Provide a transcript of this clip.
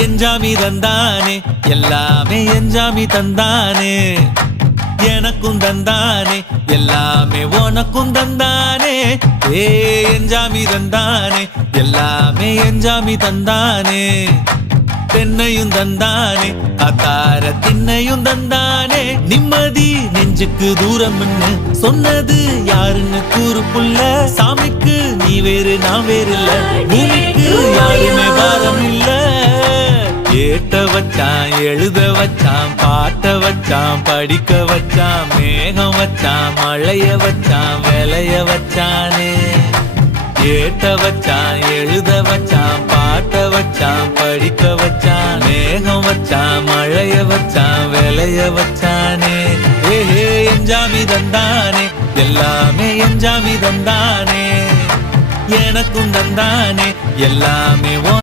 எஞ்சாமி தந்தானே எல்லாமே எஞ்சாமி தந்தானே எனக்கும் தந்தானே எல்லாமே உனக்கும் தந்தானே ஏ எஞ்சாமி தந்தானே எல்லாமே எஞ்சாமி தந்தானே தென்னையும் தந்தானே அத்தார திண்ணையும் தந்தானே நிம்மதி நெஞ்சுக்கு தூரம்னு சொன்னது யாருன்னு கூறு புள்ள சாமிக்கு நீ வேறு நான் வேறு இல்ல பூமிக்கு யாருமே பாரம் இல்ல ஏட்ட வச்சான் எழுத வச்சான் பாட்ட வச்சான் படிக்க வச்சான் மேகம் வச்சான் மழைய வச்சான் விளைய வச்சானே ஏட்ட வச்சான் எழுத வச்சான் பாட்ட வச்சான் படிக்க வச்சான் மேகம் வச்சான் மழைய வச்சான் விளைய வச்சானே ஏஹே எஞ்சாமி தந்தானே எல்லாமே எஞ்சாமி தந்தானே எனக்கும் தந்தானே எல்லாமே